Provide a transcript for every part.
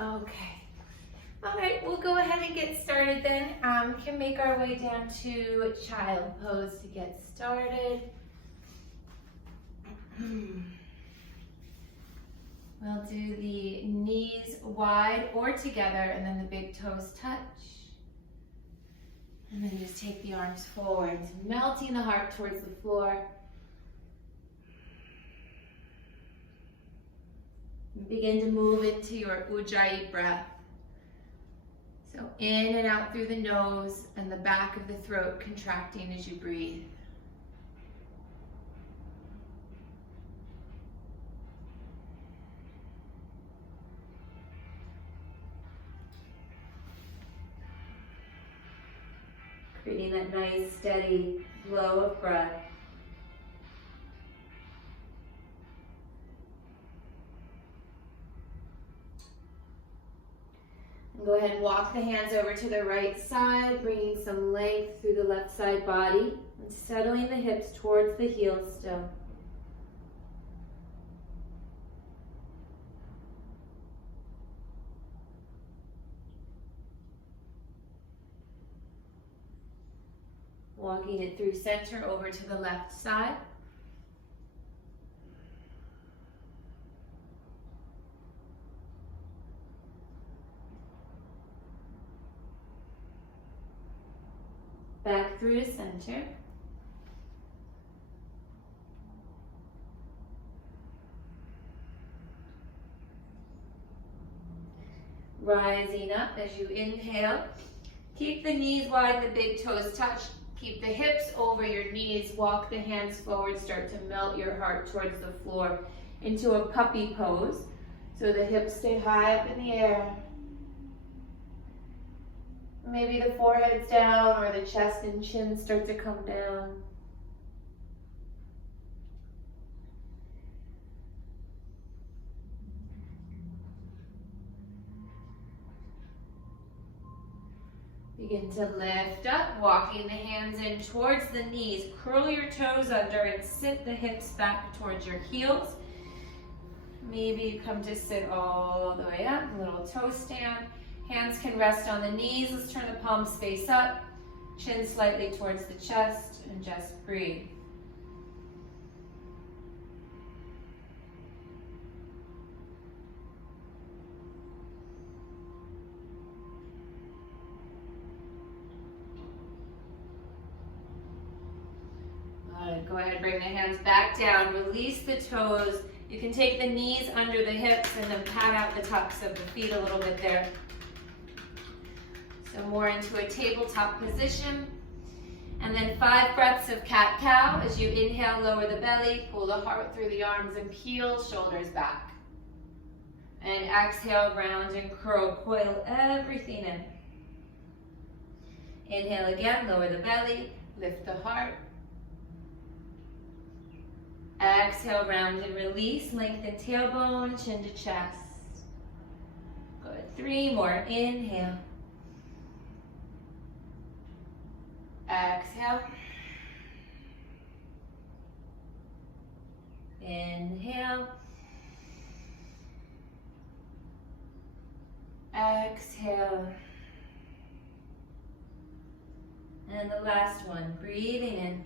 Okay. All right, we'll go ahead and get started then. Can make our way down to child pose to get started. We'll do the knees wide or together and then the big toes touch. And then just take the arms forward, melting the heart towards the floor. Begin to move into your Ujjayi breath. So in and out through the nose and the back of the throat contracting as you breathe. Creating that nice steady flow of breath. And go ahead and walk the hands over to the right side, bringing some length through the left side body and settling the hips towards the heels still. Walking it through center over to the left side. Back through to center. Rising up as you inhale. Keep the knees wide, the big toes touch. Keep the hips over your knees. Walk the hands forward. Start to melt your heart towards the floor into a puppy pose. So the hips stay high up in the air. Maybe the forehead's down or the chest and chin start to come down. Begin to lift up, walking the hands in towards the knees. Curl your toes under and sit the hips back towards your heels. Maybe you come to sit all the way up, a little toe stand. Hands can rest on the knees. Let's turn the palms face up, chin slightly towards the chest, and just breathe. Good. Go ahead and bring the hands back down. Release the toes. You can take the knees under the hips and then pat out the tops of the feet a little bit there. So more into a tabletop position. And then 5 breaths of cat-cow. As you inhale, lower the belly, pull the heart through the arms and peel, shoulders back. And exhale, round and curl, coil everything in. Inhale again, lower the belly, lift the heart. Exhale, round and release, lengthen tailbone, chin to chest. Good, 3 more, inhale. Exhale. Inhale. Exhale. And the last one, breathing in.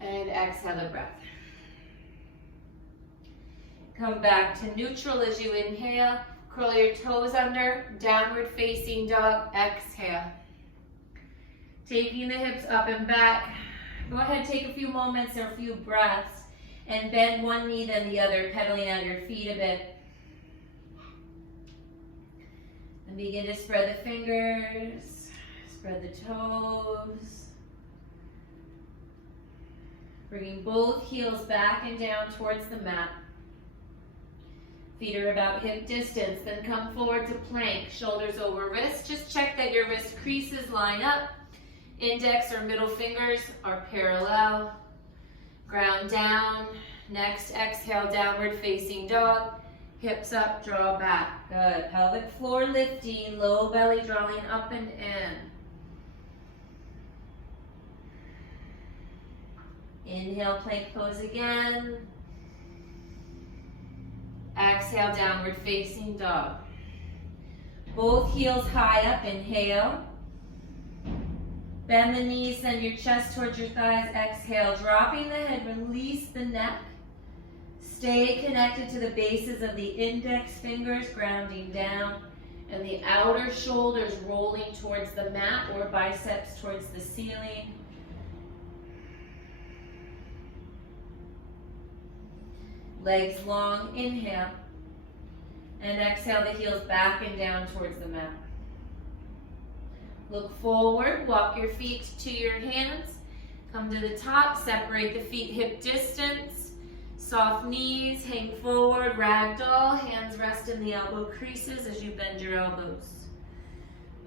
And exhale the breath. Come back to neutral as you inhale. Curl your toes under, downward facing dog, exhale. Taking the hips up and back. Go ahead, take a few moments or a few breaths and bend one knee then the other, pedaling out your feet a bit. And begin to spread the fingers, spread the toes. Bringing both heels back and down towards the mat. Feet are about hip distance, then come forward to plank, shoulders over wrists. Just check that your wrist creases line up. Index or middle fingers are parallel. Ground down. Next, exhale, downward facing dog. Hips up, draw back. Good. Pelvic floor lifting, low belly drawing up and in. Inhale, plank pose again. Exhale, downward facing dog. Both heels high up, inhale. Bend the knees, send your chest towards your thighs. Exhale, dropping the head, release the neck. Stay connected to the bases of the index fingers, grounding down, and the outer shoulders rolling towards the mat or biceps towards the ceiling. Legs long, inhale. And exhale, the heels back and down towards the mat. Look forward, walk your feet to your hands. Come to the top, separate the feet hip distance. Soft knees, hang forward, ragdoll. Hands rest in the elbow creases as you bend your elbows.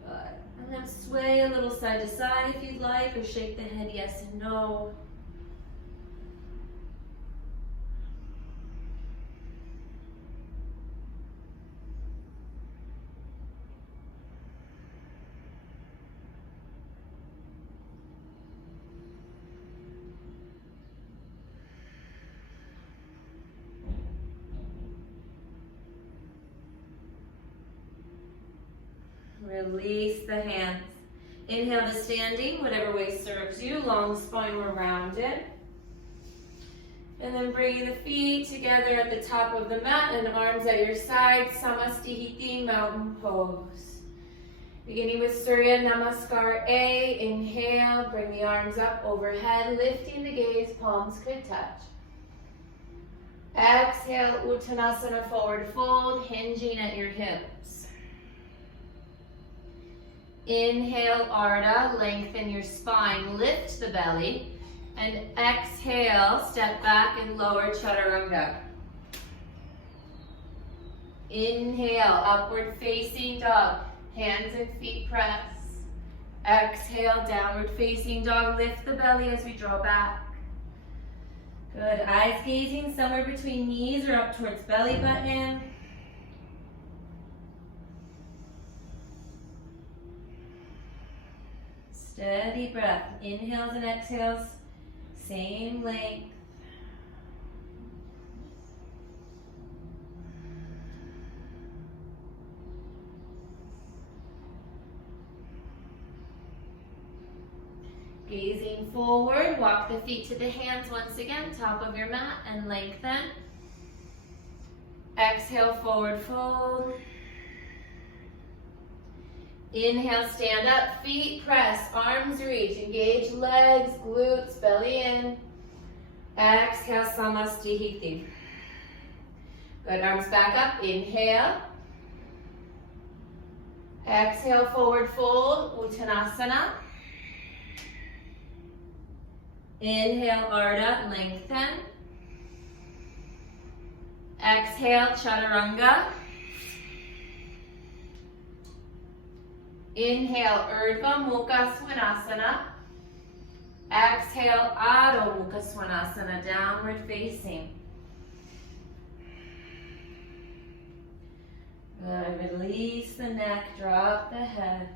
Good. And then sway a little side to side if you'd like, or shake the head yes and no. Release the hands. Inhale to standing, whatever way serves you. Long spine or rounded. And then bringing the feet together at the top of the mat and arms at your side. Samastihiti, mountain pose. Beginning with Surya Namaskar A. Inhale, bring the arms up overhead, lifting the gaze, palms could touch. Exhale, Uttanasana, forward fold, hinging at your hips. Inhale, Ardha, lengthen your spine, lift the belly. And exhale, step back and lower Chaturanga. Inhale, upward facing dog. Hands and feet press. Exhale, downward facing dog. Lift the belly as we draw back. Good. Eyes gazing somewhere between knees or up towards belly button. Steady breath. Inhales and exhales, same length. Gazing forward, walk the feet to the hands once again, top of your mat, and lengthen. Exhale, forward fold. Inhale, stand up, feet press, arms reach, engage legs, glutes, belly in. Exhale, Samastihiti. Good, arms back up, inhale. Exhale, forward fold, Uttanasana. Inhale, Ardha, lengthen. Exhale, Chaturanga. Inhale, Urdhva Mukha Svanasana. Exhale, Adho Mukha Svanasana, downward facing. Good, release the neck, drop the head.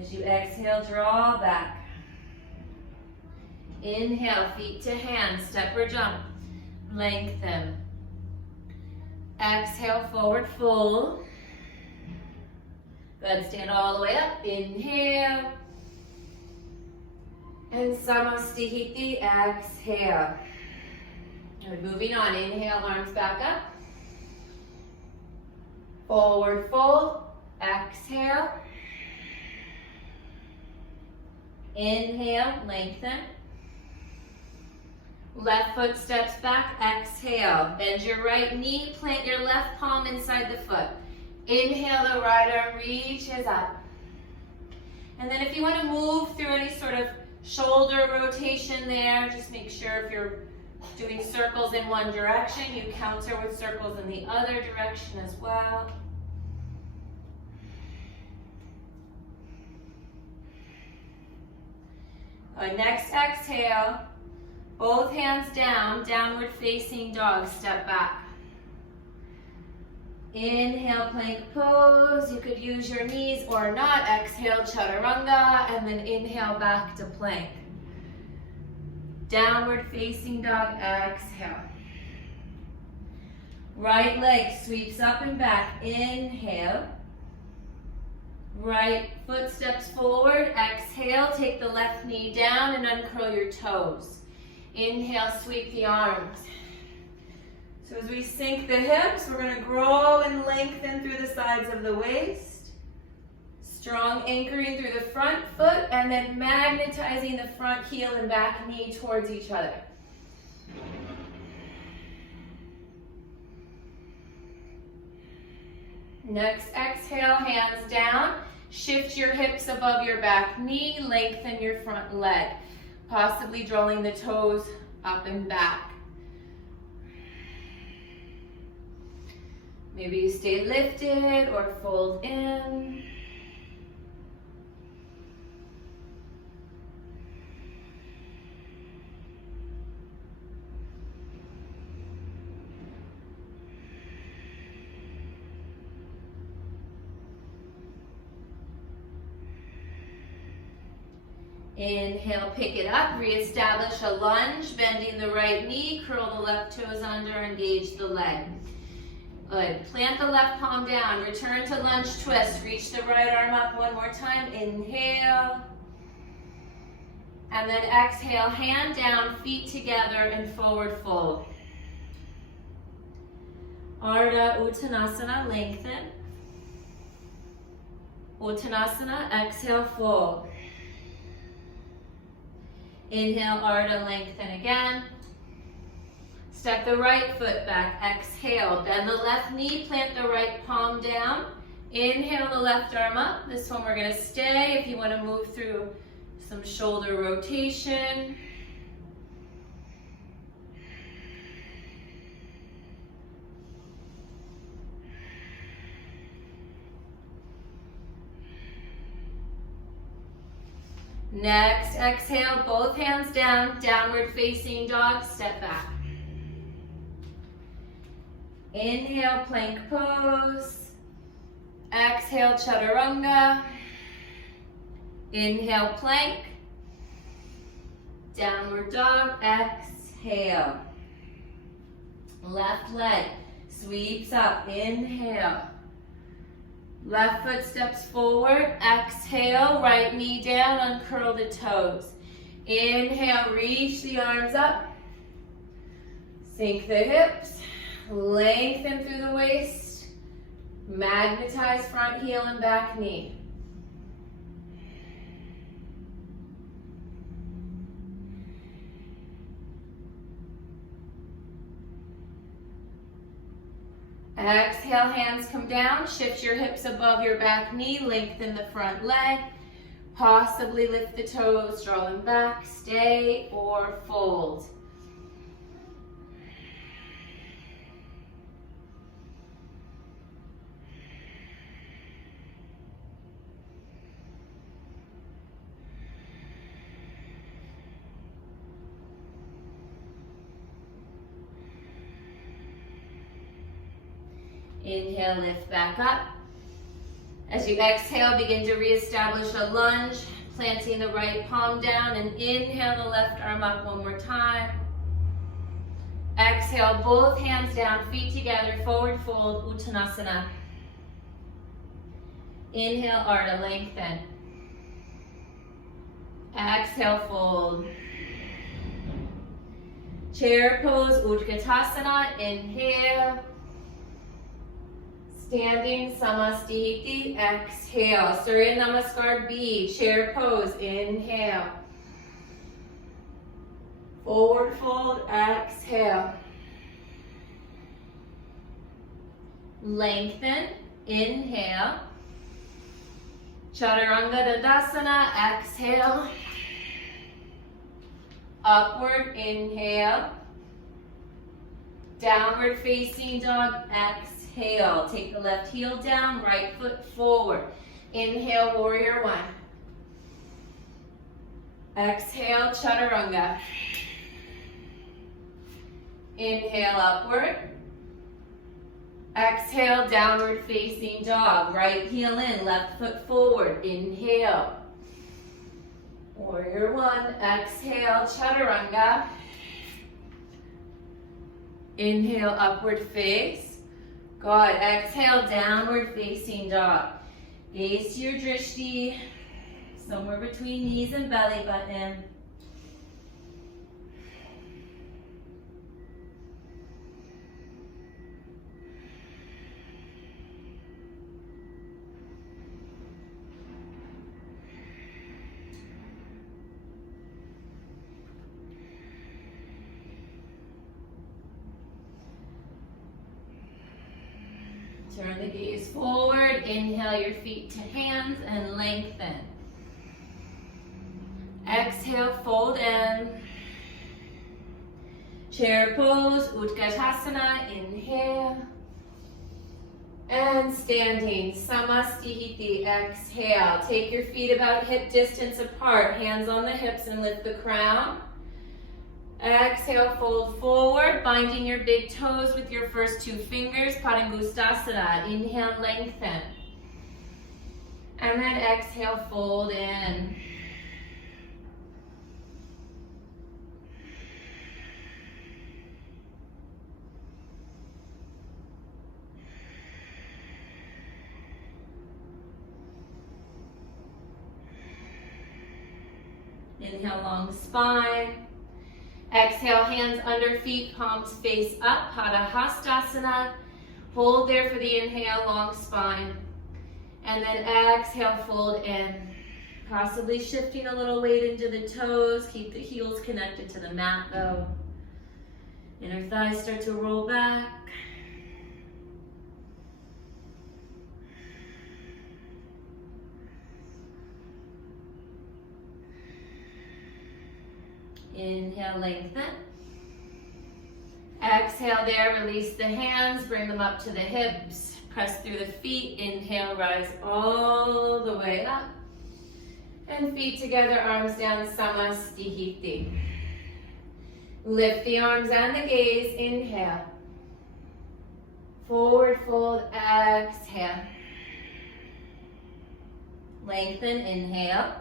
As you exhale, draw back. Inhale, feet to hands, step or jump. Lengthen. Exhale, forward fold. Good, stand all the way up. Inhale. And Samastihiti, exhale. Good, moving on. Inhale, arms back up. Forward fold. Exhale. Inhale, lengthen. Left foot steps back, exhale. Bend your right knee, plant your left palm inside the foot. Inhale, the right arm reaches up. And then if you want to move through any sort of shoulder rotation there, just make sure if you're doing circles in one direction, you counter with circles in the other direction as well. Next exhale, both hands down, downward facing dog, step back. Inhale, plank pose. You could use your knees or not. Exhale, chaturanga, and then inhale back to plank. Downward facing dog, exhale. Right leg sweeps up and back, inhale. Right foot steps forward, exhale, take the left knee down and uncurl your toes. Inhale, sweep the arms. So as we sink the hips, we're going to grow and lengthen through the sides of the waist. Strong anchoring through the front foot and then magnetizing the front heel and back knee towards each other. Next, exhale, hands down. Shift your hips above your back knee, lengthen your front leg, possibly drawing the toes up and back. Maybe you stay lifted or fold in. Inhale, pick it up, reestablish a lunge, bending the right knee, curl the left toes under, engage the leg. Good, plant the left palm down, return to lunge twist, reach the right arm up one more time, inhale. And then exhale, hand down, feet together and forward fold. Ardha Uttanasana, lengthen. Uttanasana, exhale, fold. Inhale, Ardha, lengthen again. Step the right foot back, exhale. Bend the left knee, plant the right palm down. Inhale the left arm up. This one we're gonna stay if you wanna move through some shoulder rotation. Next, exhale, both hands down, downward facing dog, step back. Inhale, plank pose. Exhale, chaturanga. Inhale, plank. Downward dog, exhale. Left leg sweeps up, inhale. Left foot steps forward, exhale, right knee down, uncurl the toes. Inhale, reach the arms up. Sink the hips, lengthen through the waist. Magnetize front heel and back knee. Exhale, hands come down, shift your hips above your back knee, lengthen the front leg, possibly lift the toes, draw them back, stay or fold. Inhale, lift back up. As you exhale, begin to reestablish a lunge, planting the right palm down, and inhale the left arm up one more time. Exhale, both hands down, feet together, forward fold, Uttanasana. Inhale, Ardha, lengthen. Exhale, fold. Chair pose, Utkatasana, inhale. Standing Samastiti, exhale. Surya Namaskar B, chair pose, inhale. Forward fold, exhale. Lengthen, inhale. Chaturanga Dandasana, exhale. Upward, inhale. Downward facing dog, exhale. Take the left heel down, right foot forward. Inhale, warrior one. Exhale, chaturanga. Inhale, upward. Exhale, downward facing dog. Right heel in, left foot forward. Inhale. Warrior one. Exhale, chaturanga. Inhale, upward face. Good. Exhale, downward facing dog. Gaze to your drishti, somewhere between knees and belly button. Turn the gaze forward. Inhale your feet to hands and lengthen. Exhale, fold in. Chair pose, Utkatasana. Inhale. And standing, Samastihiti. Exhale. Take your feet about hip distance apart. Hands on the hips and lift the crown. Exhale, fold forward, binding your big toes with your first two fingers, Padangustasana. Inhale, lengthen. And then exhale, fold in. Inhale, long spine. Exhale, hands under feet, palms face up, Padahastasana. Hold there for the inhale, long spine. And then exhale, fold in. Possibly shifting a little weight into the toes. Keep the heels connected to the mat though. Inner thighs start to roll back. Inhale, lengthen. Exhale there, release the hands, bring them up to the hips, press through the feet. Inhale, rise all the way up. And feet together, arms down, Samastihiti. Lift the arms and the gaze, inhale. Forward fold, exhale. Lengthen, inhale.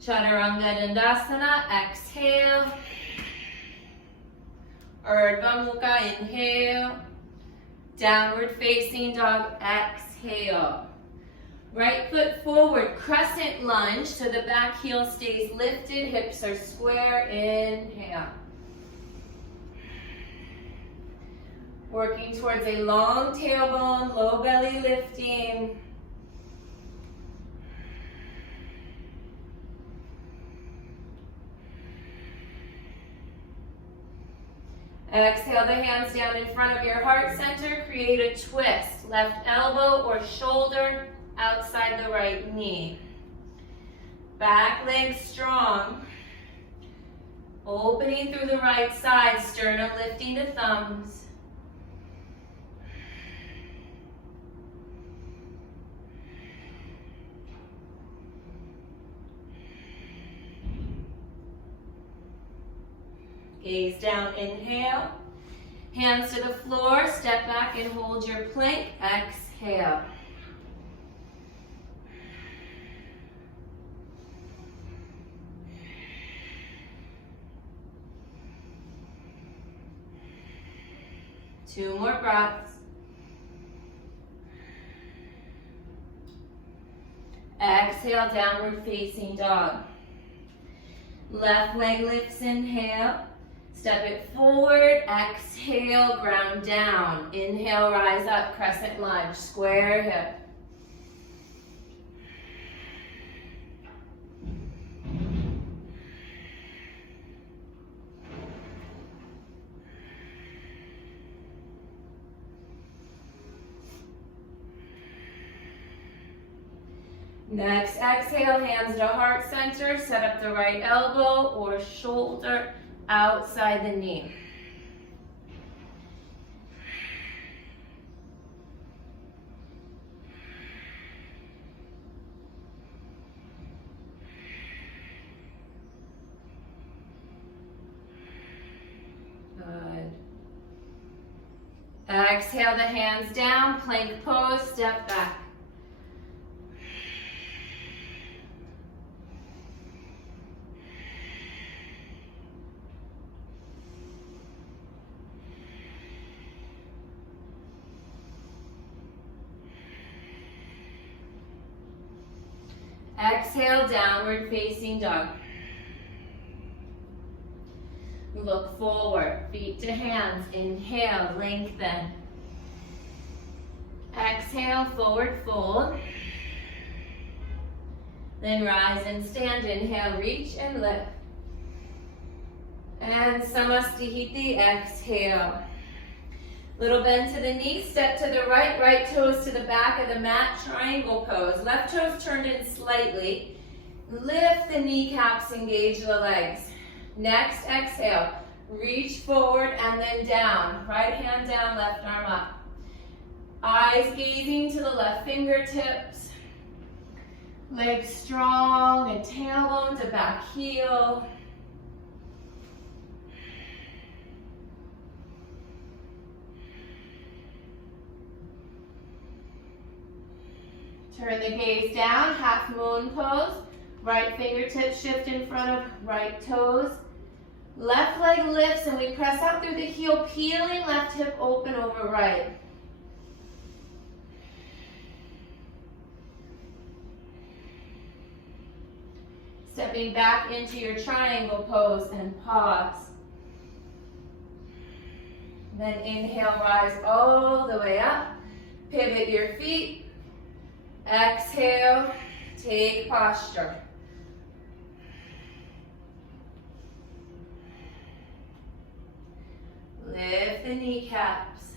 Chaturanga Dandasana, exhale. Urdhva Mukha, inhale. Downward facing dog, exhale. Right foot forward, crescent lunge, so the back heel stays lifted, hips are square, inhale. Working towards a long tailbone, low belly lifting. Exhale the hands down in front of your heart center. Create a twist. Left elbow or shoulder outside the right knee. Back leg strong. Opening through the right side. Sternum lifting to thumbs. Gaze down, inhale. Hands to the floor, step back and hold your plank. Exhale. Two more breaths. Exhale, downward facing dog. Left leg lifts, inhale. Step it forward, exhale, ground down. Inhale, rise up, crescent lunge, square hip. Next, exhale, hands to heart center, set up the right elbow or shoulder outside the knee. Good. Exhale the hands down, plank pose, step back. Exhale, downward facing dog. Look forward, feet to hands. Inhale, lengthen. Exhale, forward fold. Then rise and stand. Inhale, reach and lift. And Samastihiti, exhale. Little bend to the knees, step to the right, right toes to the back of the mat, triangle pose. Left toes turned in slightly. Lift the kneecaps, engage the legs. Next, exhale. Reach forward and then down. Right hand down, left arm up. Eyes gazing to the left fingertips. Legs strong and tailbone to back heel. Turn the gaze down, half moon pose. Right fingertips shift in front of right toes. Left leg lifts and we press out through the heel, peeling left hip open over right. Stepping back into your triangle pose and pause. Then inhale, rise all the way up. Pivot your feet. Exhale, take posture. Lift the kneecaps.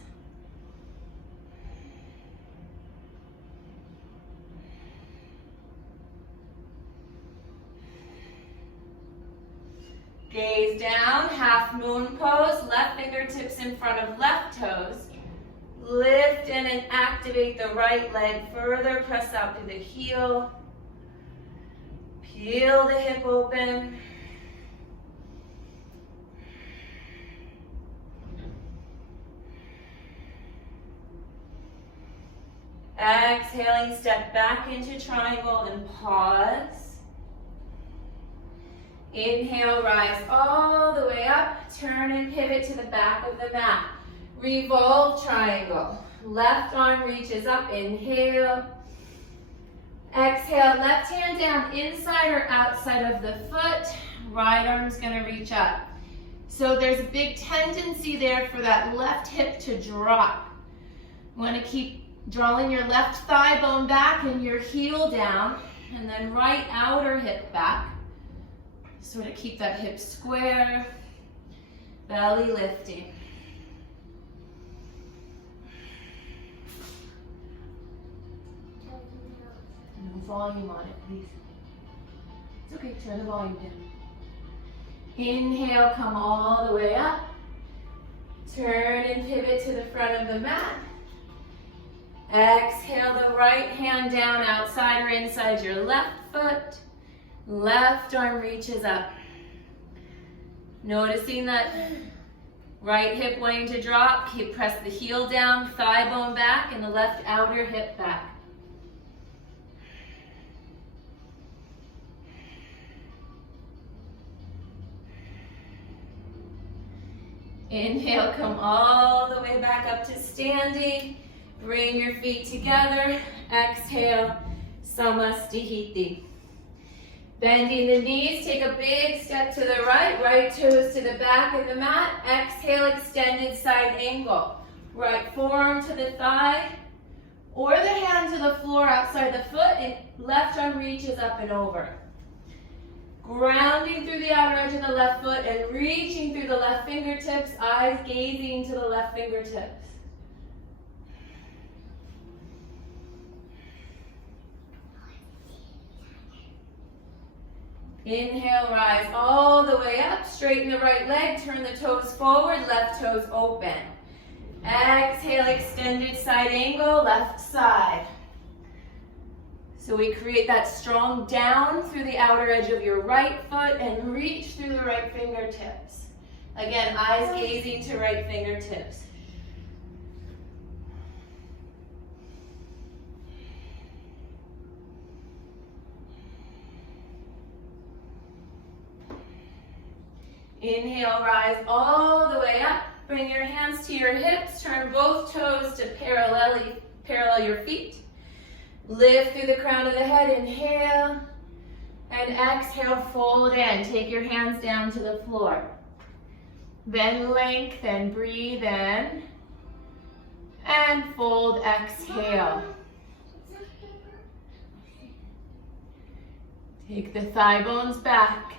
Gaze down, half moon pose, left fingertips in front of left toes. Lift in and activate the right leg further, press out through the heel. Peel the hip open. Exhaling, step back into triangle and pause. Inhale, rise all the way up. Turn and pivot to the back of the mat. Revolve triangle. Left arm reaches up. Inhale. Exhale, left hand down inside or outside of the foot. Right arm's gonna reach up. So there's a big tendency there for that left hip to drop. You wanna keep drawing your left thigh bone back and your heel down, and then right outer hip back. Sort of keep that hip square, belly lifting. No volume on it, please. It's okay, turn the volume down. Inhale, come all the way up. Turn and pivot to the front of the mat. Exhale the right hand down outside or inside your left foot. Left arm reaches up. Noticing that right hip wanting to drop, press the heel down, thigh bone back, and the left outer hip back. Inhale, come all the way back up to standing. Bring your feet together. Exhale, Samastihiti. Bending the knees, take a big step to the right. Right toes to the back of the mat. Exhale, extended side angle. Right forearm to the thigh, or the hand to the floor outside the foot, and left arm reaches up and over. Grounding through the outer edge of the left foot and reaching through the left fingertips, eyes gazing to the left fingertips. Inhale, rise all the way up, straighten the right leg, turn the toes forward, left toes open. Exhale, extended side angle, left side. So we create that strong down through the outer edge of your right foot and reach through the right fingertips. Again, eyes gazing to right fingertips. Inhale, rise all the way up. Bring your hands to your hips. Turn both toes to parallel your feet. Lift through the crown of the head. Inhale. And exhale, fold in. Take your hands down to the floor. Then lengthen, breathe in. And fold, exhale. Take the thigh bones back.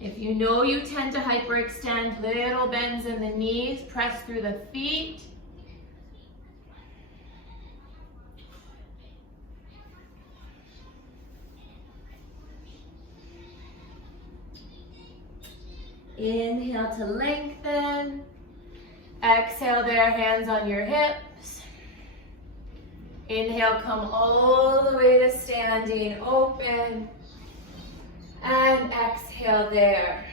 If you know you tend to hyperextend, little bends in the knees, press through the feet. Inhale to lengthen. Exhale there, hands on your hips. Inhale, come all the way to standing, open. And exhale there.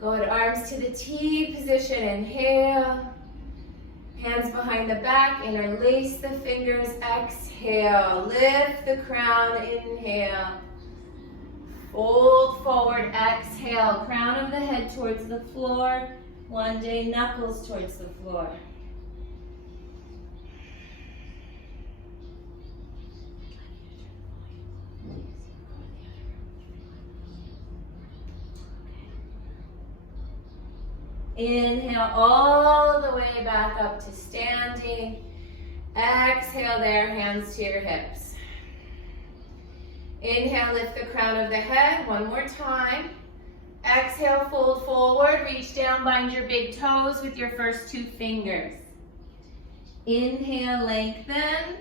Good, arms to the T position, inhale. Hands behind the back, interlace the fingers, exhale. Lift the crown, inhale. Fold forward, exhale. Crown of the head towards the floor. One day, knuckles towards the floor. Inhale all the way back up to standing. Exhale there, hands to your hips. Inhale, lift the crown of the head. One more time. Exhale, fold forward. Reach down, bind your big toes with your first two fingers. Inhale, lengthen.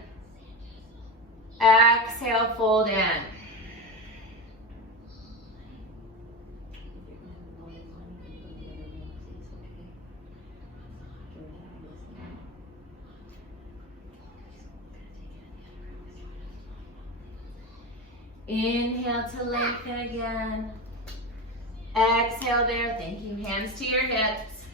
Exhale, fold in. Inhale to lengthen again. Exhale there, thank you. Hands to your hips.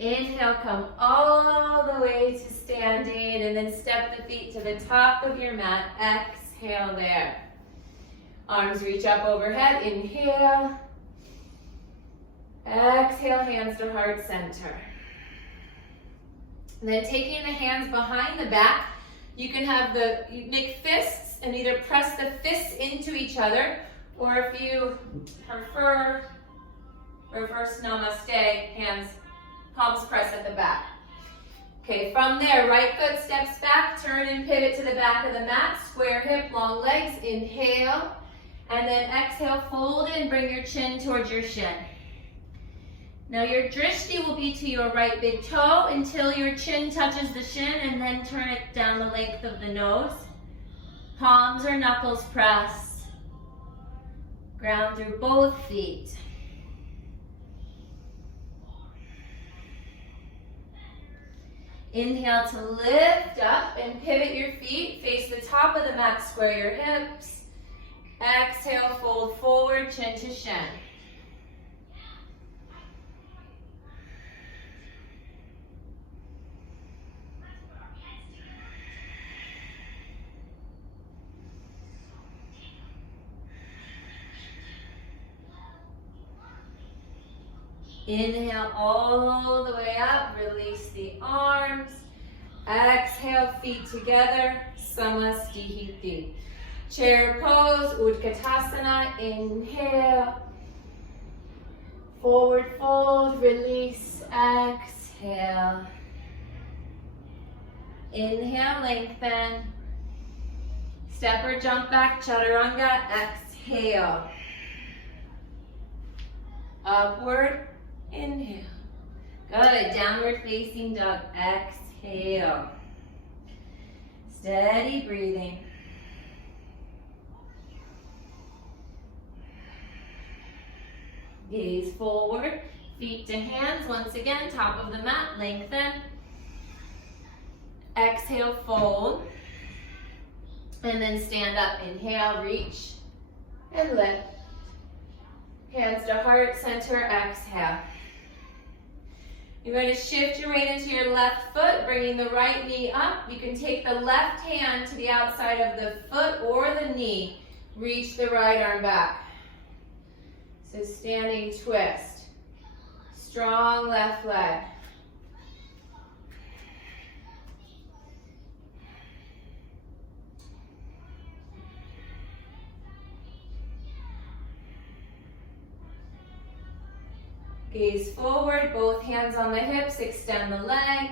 Inhale, come all the way to standing and then step the feet to the top of your mat. Exhale there. Arms reach up overhead, inhale. Exhale, hands to heart center. And then taking the hands behind the back, you make fists and either press the fists into each other, or if you prefer reverse namaste, hands, palms press at the back. Okay, from there, right foot steps back, turn and pivot to the back of the mat, square hip, long legs, inhale, and then exhale, fold in, bring your chin towards your shin. Now your drishti will be to your right big toe until your chin touches the shin, and then turn it down the length of the nose. Palms or knuckles press. Ground through both feet. Inhale to lift up and pivot your feet. Face the top of the mat, square your hips. Exhale, fold forward, chin to shin. Inhale all the way up, release the arms. Exhale, feet together, Samastihiti. Chair pose, Utkatasana, inhale. Forward fold, release, exhale. Inhale, lengthen. Step or jump back, Chaturanga, exhale. Upward. Inhale. Good. Downward facing dog. Exhale. Steady breathing. Gaze forward. Feet to hands. Once again, top of the mat. Lengthen. Exhale, fold. And then stand up. Inhale, reach. And lift. Hands to heart center. Exhale. You're going to shift your weight into your left foot, bringing the right knee up. You can take the left hand to the outside of the foot or the knee. Reach the right arm back. So standing twist. Strong left leg. Gaze forward, both hands on the hips, extend the leg.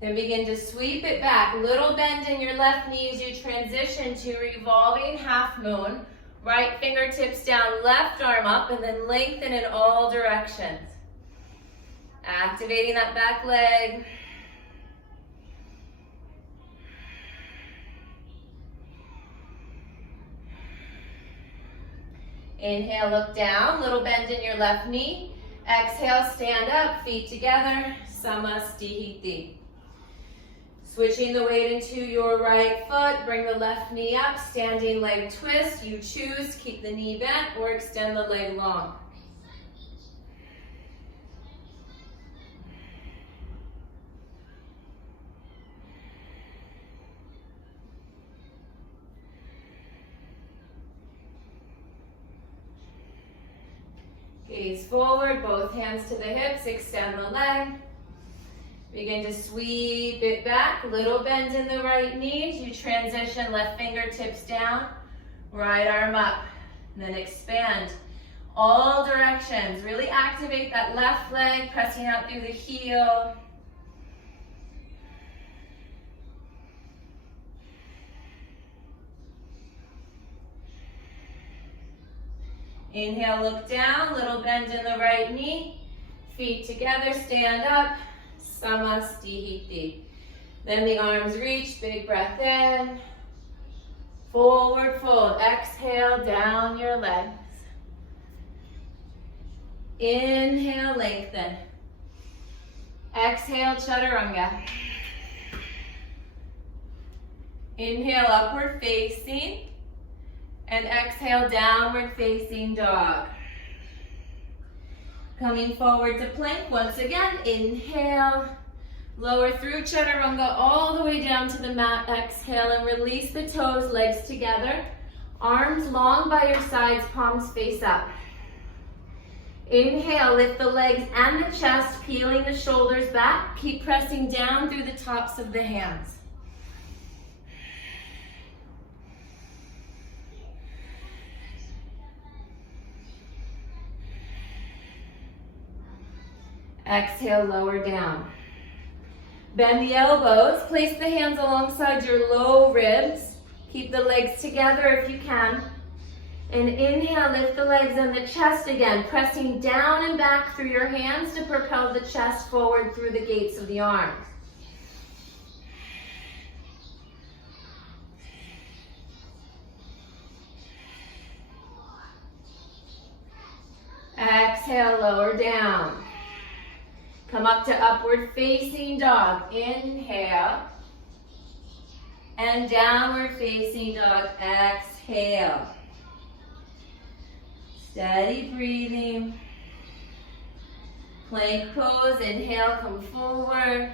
Then begin to sweep it back. Little bend in your left knee as you transition to revolving half moon. Right fingertips down, left arm up, and then lengthen in all directions. Activating that back leg. Inhale, look down, little bend in your left knee. Exhale, stand up, feet together, Samastihiti. Switching the weight into your right foot, bring the left knee up, standing leg twist. You choose, keep the knee bent or extend the leg long. Gaze forward, both hands to the hips, extend the leg. Begin to sweep it back, little bend in the right knee as you transition, left fingertips down, right arm up, and then expand all directions. Really activate that left leg, pressing out through the heel. Inhale, look down, little bend in the right knee. Feet together, stand up, Samastihiti. Then the arms reach, big breath in. Forward fold, exhale, down your legs. Inhale, lengthen. Exhale, chaturanga. Inhale, upward facing. And exhale, downward facing dog. Coming forward to plank once again. Inhale, lower through chaturanga all the way down to the mat. Exhale and release the toes, legs together. Arms long by your sides, palms face up. Inhale, lift the legs and the chest, peeling the shoulders back. Keep pressing down through the tops of the hands. Exhale, lower down. Bend the elbows, place the hands alongside your low ribs. Keep the legs together if you can. And inhale, lift the legs and the chest again, pressing down and back through your hands to propel the chest forward through the gates of the arms. Exhale, lower down. Come up to upward facing dog. Inhale. And downward facing dog. Exhale. Steady breathing. Plank pose. Inhale, come forward.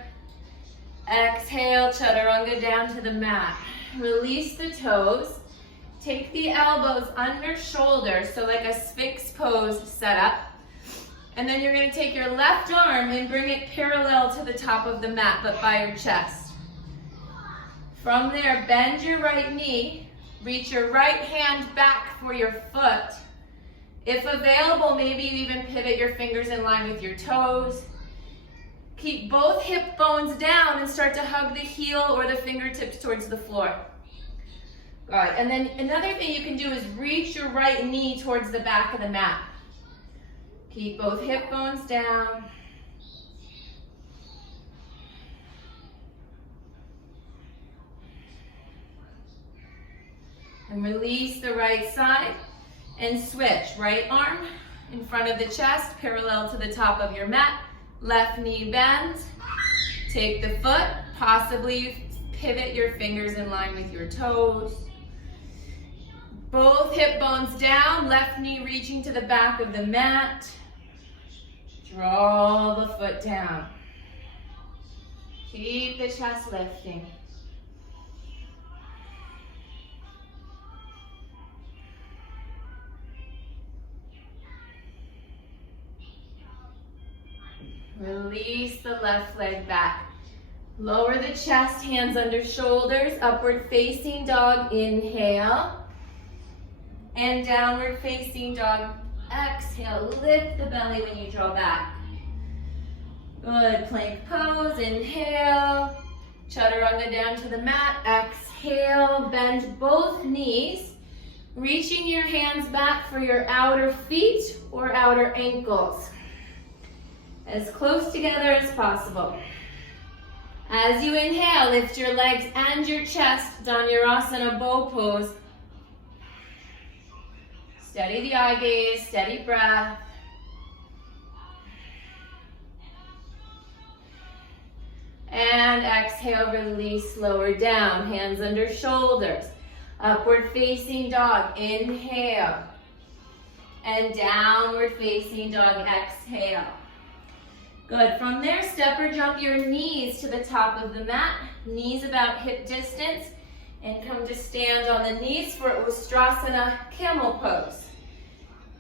Exhale, chaturanga down to the mat. Release the toes. Take the elbows under shoulders, so like a sphinx pose set up. And then you're going to take your left arm and bring it parallel to the top of the mat, but by your chest. From there, bend your right knee. Reach your right hand back for your foot. If available, maybe you even pivot your fingers in line with your toes. Keep both hip bones down and start to hug the heel or the fingertips towards the floor. All right, and then another thing you can do is reach your right knee towards the back of the mat. Keep both hip bones down. And release the right side and switch. Right arm in front of the chest, parallel to the top of your mat. Left knee bends. Take the foot, possibly pivot your fingers in line with your toes. Both hip bones down, left knee reaching to the back of the mat. Draw the foot down. Keep the chest lifting. Release the left leg back. Lower the chest, hands under shoulders, upward facing dog, inhale. And downward facing dog, exhale. Lift the belly when you draw back. Good, plank pose, inhale. Chaturanga down to the mat, exhale. Bend both knees, reaching your hands back for your outer feet or outer ankles. As close together as possible. As you inhale, lift your legs and your chest, Dhanurasana bow pose. Steady the eye gaze, steady breath. And exhale, release, lower down, hands under shoulders. Upward facing dog, inhale. And downward facing dog, exhale. Good, from there, step or jump your knees to the top of the mat, knees about hip distance, and come to stand on the knees for Ustrasana camel pose.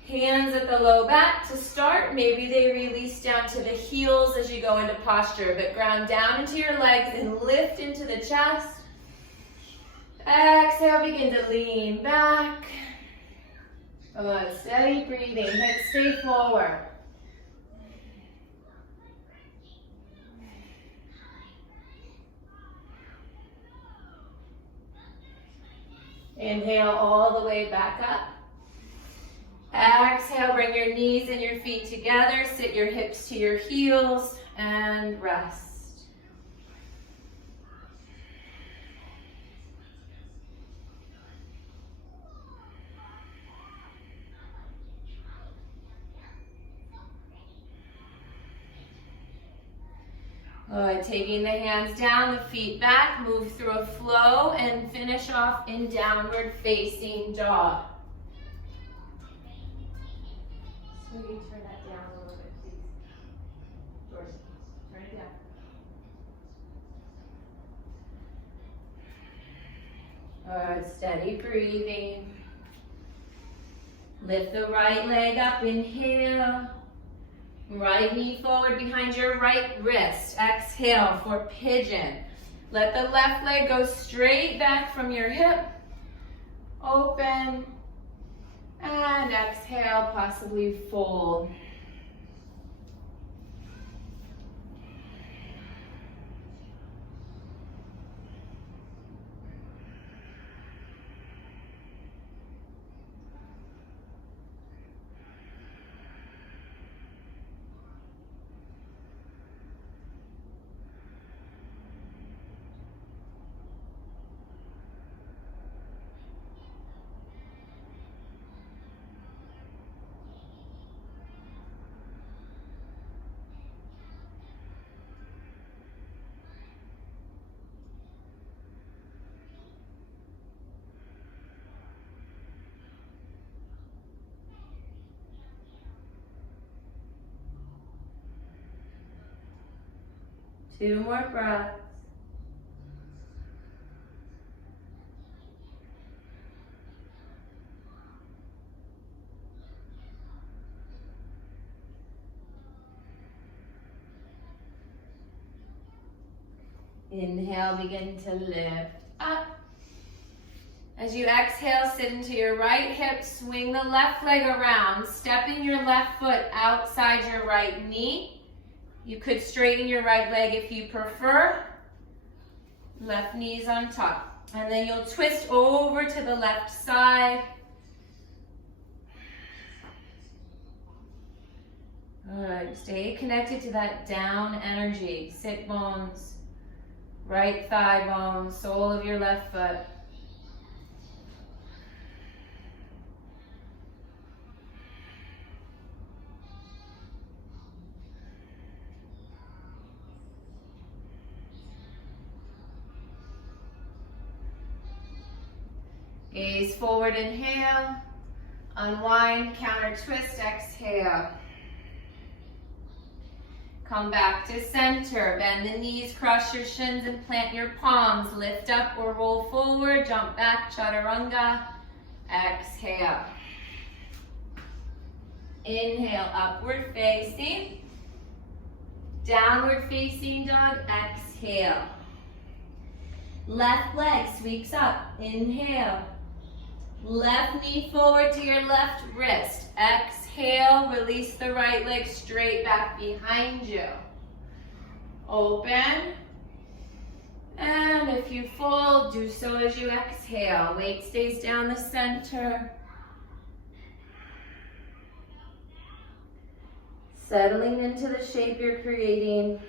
Hands at the low back to start, maybe they release down to the heels as you go into posture, but ground down into your legs and lift into the chest. Exhale, begin to lean back. Good, steady breathing, hips stay forward. Inhale all the way back up. Exhale, bring your knees and your feet together. Sit your hips to your heels and rest. Good, taking the hands down, the feet back, move through a flow and finish off in downward facing dog. So you turn that down a little bit, please. George, turn it down. Good, steady breathing. Lift the right leg up, inhale. Right knee forward behind your right wrist. Exhale for pigeon. Let the left leg go straight back from your hip. Open. And exhale, possibly fold. Two more breaths. Inhale, begin to lift up. As you exhale, sit into your right hip, swing the left leg around, stepping your left foot outside your right knee. You could straighten your right leg if you prefer. Left knee's on top. And then you'll twist over to the left side. Good. Stay connected to that down energy. Sit bones, right thigh bone, sole of your left foot. Gaze forward, inhale. Unwind, counter twist, exhale. Come back to center. Bend the knees, cross your shins, and plant your palms. Lift up or roll forward. Jump back, chaturanga. Exhale. Inhale, upward facing. Downward facing dog, exhale. Left leg sweeps up, inhale. Left knee forward to your left wrist. Exhale, release the right leg straight back behind you. Open. And if you fold, do so as you exhale. Weight stays down the center. Settling into the shape you're creating.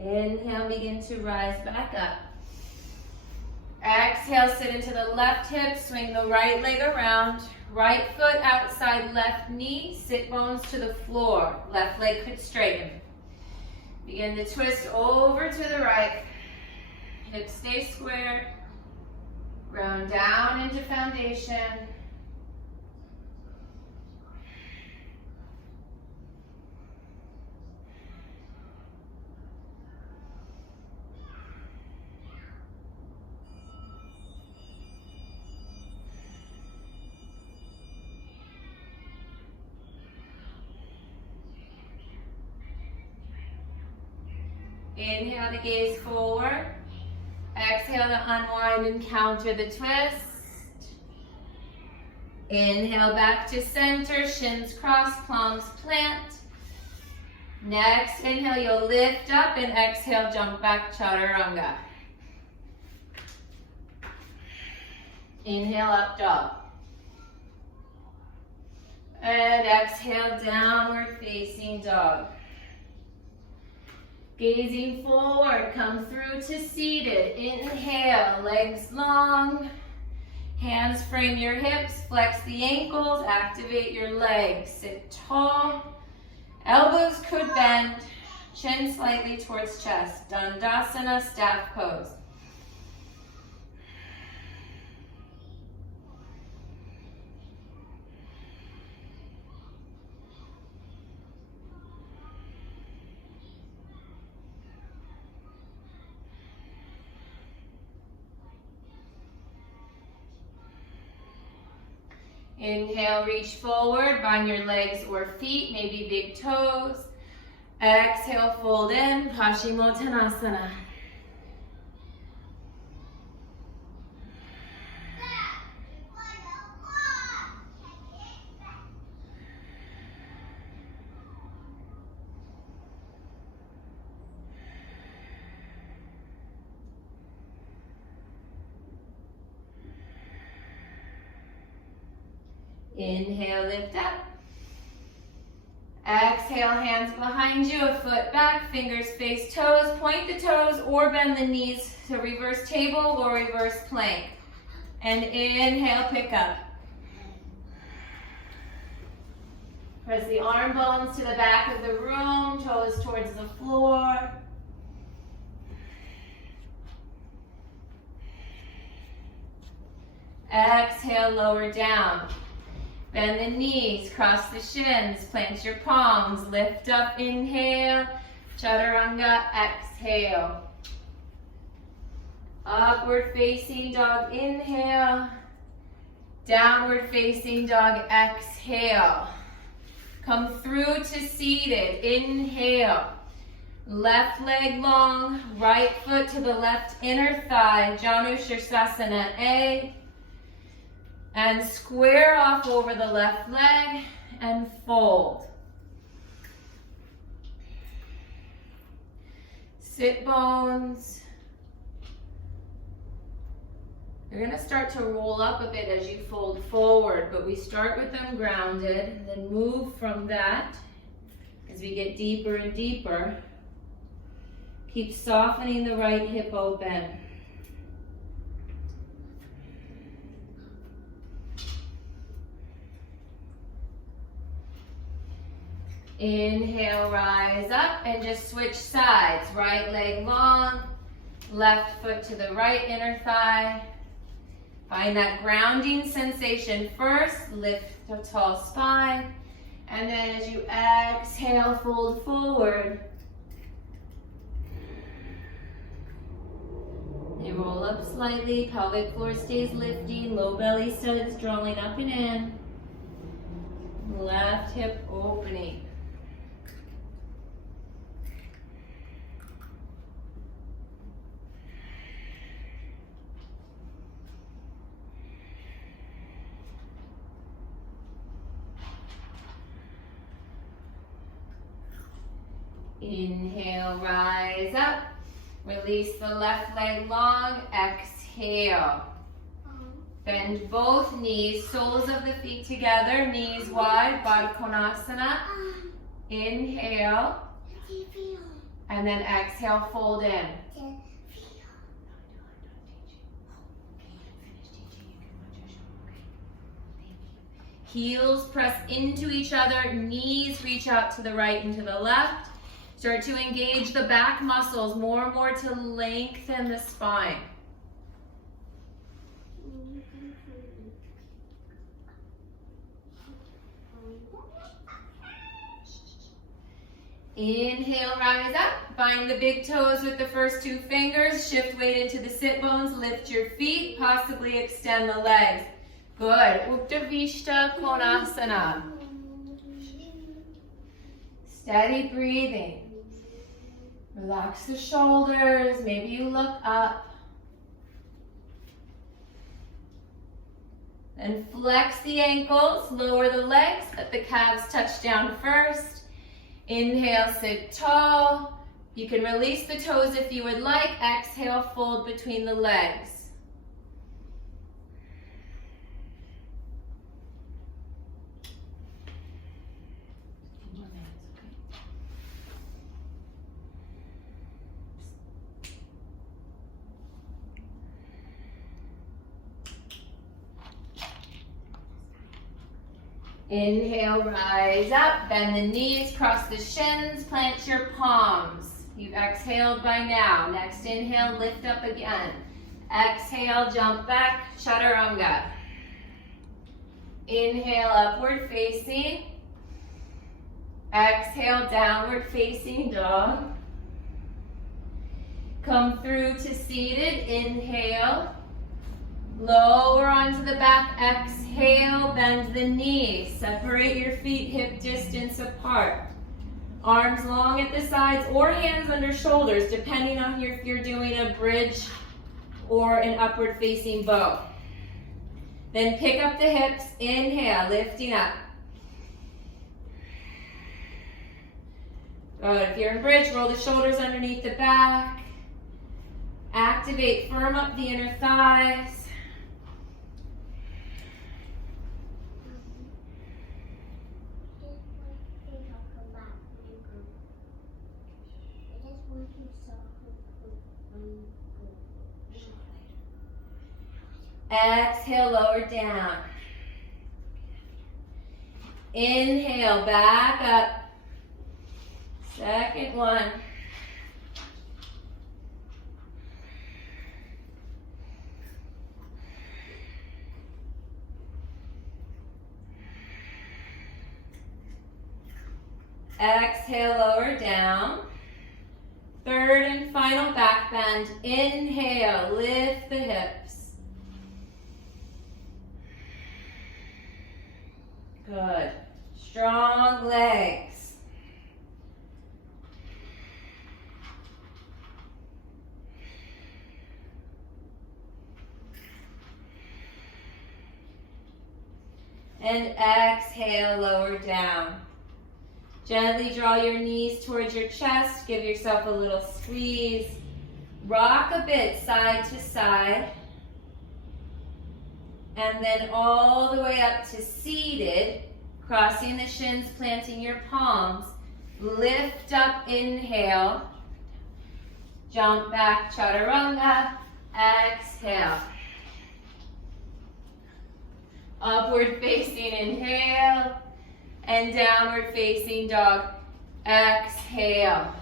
Inhale, begin to rise back up. Exhale, sit into the left hip, swing the right leg around. Right foot outside left knee, sit bones to the floor. Left leg could straighten. Begin to twist over to the right. Hips stay square. Round down into foundation. Inhale to gaze forward. Exhale to unwind and counter the twist. Inhale back to center, shins cross, palms plant. Next inhale, you'll lift up, and exhale, jump back, chaturanga. Inhale, up dog. And exhale, downward facing dog. Gazing forward, come through to seated. Inhale, legs long. Hands frame your hips, flex the ankles, activate your legs. Sit tall. Elbows could bend, chin slightly towards chest. Dandasana, staff pose. Inhale, reach forward, bind your legs or feet, maybe big toes. Exhale, fold in, Paschimottanasana. Inhale, lift up. Exhale, hands behind you, a foot back, fingers face toes. Point the toes or bend the knees to reverse table or reverse plank. And inhale, pick up. Press the arm bones to the back of the room, toes towards the floor. Exhale, lower down. Bend the knees, cross the shins, plant your palms, lift up, inhale, chaturanga, exhale. Upward facing dog, inhale. Downward facing dog, exhale. Come through to seated, inhale. Left leg long, right foot to the left inner thigh, Janu Shirsasana A. And square off over the left leg and fold. Sit bones. You're going to start to roll up a bit as you fold forward, but we start with them grounded and then move from that as we get deeper and deeper. Keep softening the right hip open. Inhale, rise up and just switch sides. Right leg long, left foot to the right inner thigh. Find that grounding sensation first. Lift a tall spine. And then as you exhale, fold forward. You roll up slightly. Pelvic floor stays lifting. Low belly studs drawing up and in. Left hip opening. Inhale, rise up. Release the left leg long. Exhale. Bend both knees, soles of the feet together, knees wide, Baddha Konasana. Inhale. And then exhale, fold in. Heels press into each other, knees reach out to the right and to the left. Start to engage the back muscles more and more to lengthen the spine. Inhale, rise up. Find the big toes with the first two fingers. Shift weight into the sit bones. Lift your feet. Possibly extend the legs. Good. Uttanavishta Konasana. Steady breathing. Relax the shoulders. Maybe you look up. Then flex the ankles. Lower the legs. Let the calves touch down first. Inhale, sit tall. You can release the toes if you would like. Exhale, fold between the legs. Inhale, rise up, bend the knees, cross the shins, plant your palms. You've exhaled by now. Next inhale, lift up again. Exhale, jump back, chaturanga. Inhale, upward facing. Exhale, downward facing dog. Come through to seated, inhale. Lower onto the back, exhale, bend the knees. Separate your feet hip distance apart. Arms long at the sides or hands under shoulders, depending on if you're doing a bridge or an upward facing bow. Then pick up the hips, inhale, lifting up. Good, if you're in bridge, roll the shoulders underneath the back. Activate, firm up the inner thighs. Exhale, lower down. Inhale, back up. Second one. Exhale, lower down. Third and final back bend. Inhale, lift the hips. Good. Strong legs. And exhale, lower down. Gently draw your knees towards your chest. Give yourself a little squeeze. Rock a bit side to side. And then all the way up to seated. Crossing the shins, planting your palms. Lift up, inhale. Jump back, chaturanga. Exhale. Upward facing inhale. And downward facing dog. Exhale.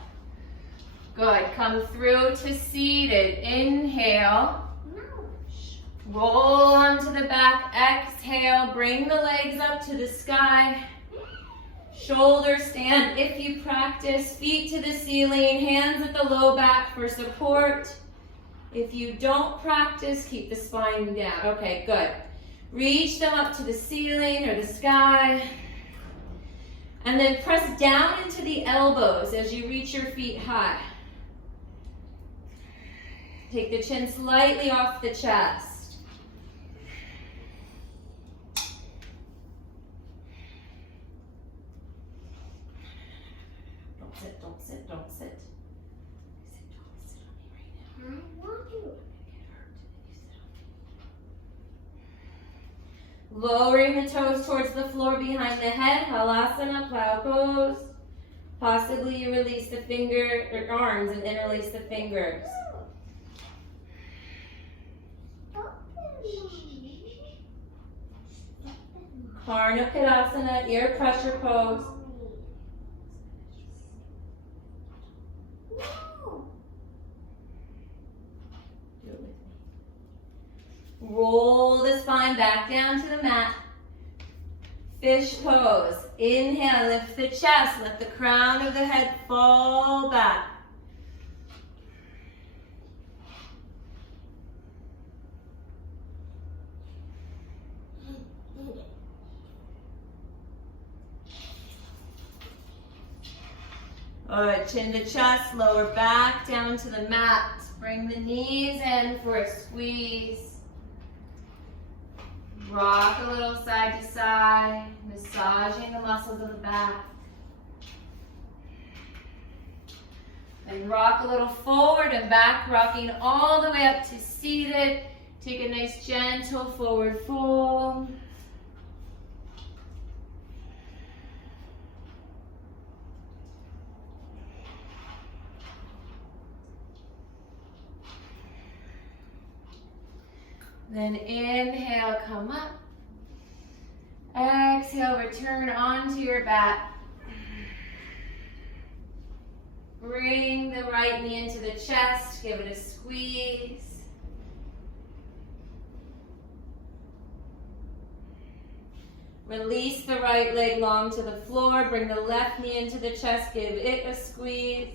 Good. Come through to seated. Inhale. Roll onto the back. Exhale. Bring the legs up to the sky. Shoulder stand if you practice. Feet to the ceiling. Hands at the low back for support. If you don't practice, keep the spine down. Okay, good. Reach them up to the ceiling or the sky. And then press down into the elbows as you reach your feet high. Take the chin slightly off the chest. Don't sit, don't sit, don't sit. Don't sit on me right now. I want to. Get hurt if you sit on me. Lowering the toes towards the floor behind the head. Halasana, plow pose. Possibly you release the arms and interlace the fingers. Karnakadasana, ear pressure pose. Do it with me. Roll the spine back down to the mat. Fish pose. Inhale, lift the chest. Let the crown of the head fall back. Alright, chin to chest, lower back down to the mat. Bring the knees in for a squeeze. Rock a little side to side, massaging the muscles of the back. And rock a little forward and back, rocking all the way up to seated. Take a nice gentle forward fold. Then inhale, come up. Exhale, return onto your back. Bring the right knee into the chest, give it a squeeze. Release the right leg long to the floor, bring the left knee into the chest, give it a squeeze.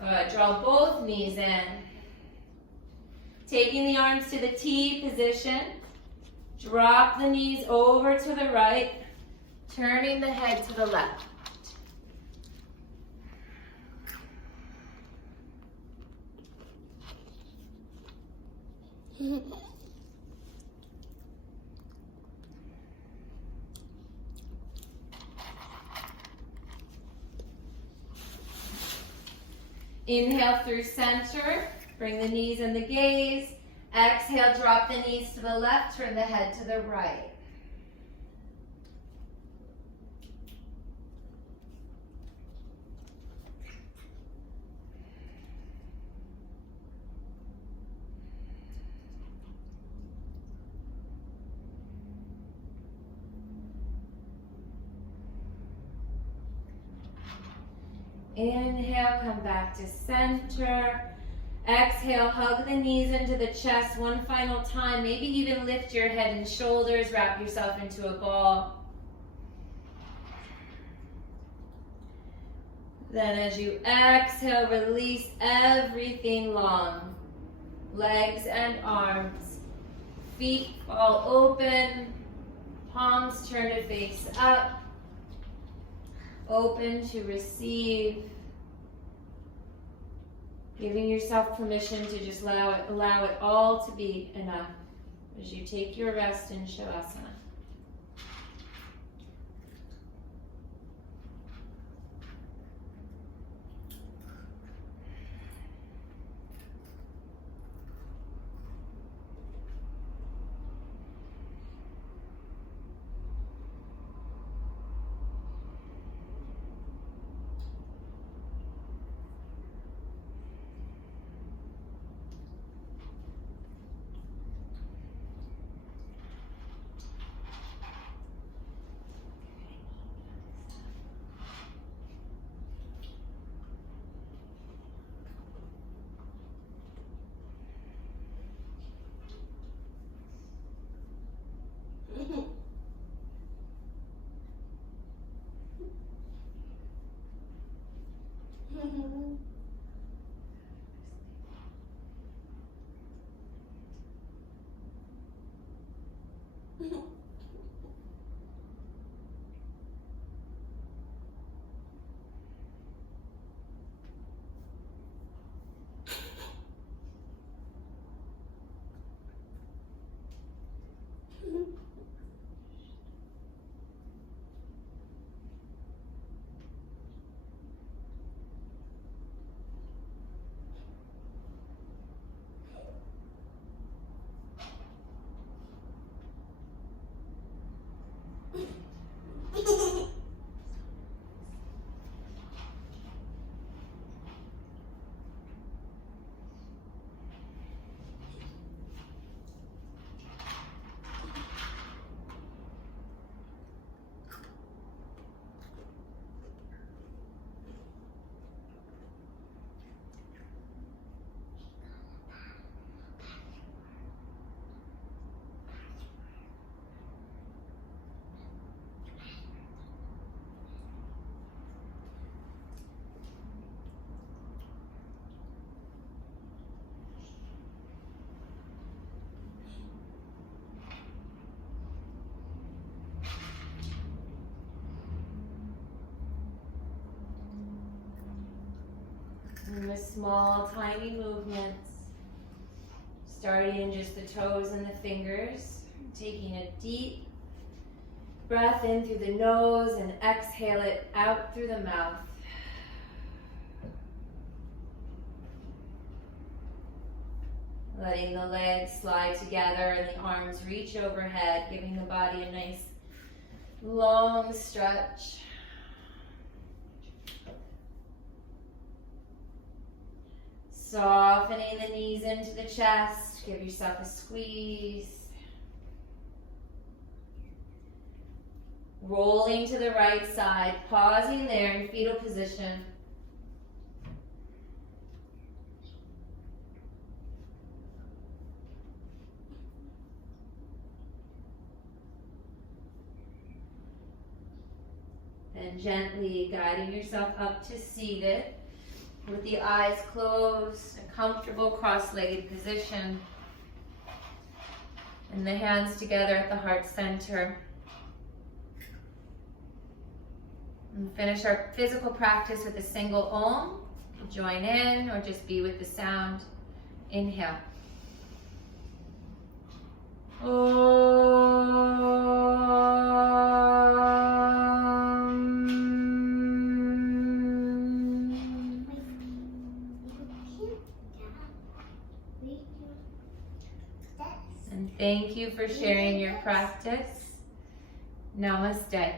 Good, draw both knees in. Taking the arms to the T position. Drop the knees over to the right. Turning the head to the left. Inhale through center, bring the knees and the gaze. Exhale, drop the knees to the left, turn the head to the right. Inhale, come back to center. Exhale, hug the knees into the chest one final time. Maybe even lift your head and shoulders, wrap yourself into a ball. Then as you exhale, release everything long. Legs and arms. Feet fall open. Palms turn to face up. Open to receive. Giving yourself permission to just allow it all to be enough as you take your rest in Shavasana. And with small, tiny movements, starting in just the toes and the fingers, taking a deep breath in through the nose and exhale it out through the mouth. Letting the legs slide together and the arms reach overhead, giving the body a nice long stretch. Softening the knees into the chest, give yourself a squeeze. Rolling to the right side, pausing there in fetal position. And gently guiding yourself up to seated with the eyes closed, a comfortable cross-legged position. And the hands together at the heart center. And finish our physical practice with a single Om. Join in or just be with the sound. Inhale. And thank you for sharing your practice. Namaste.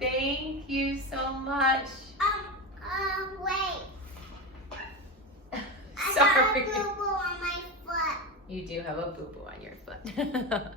Thank you so much. Wait. Sorry. I have a boo-boo on my foot. You do have a boo-boo on your foot.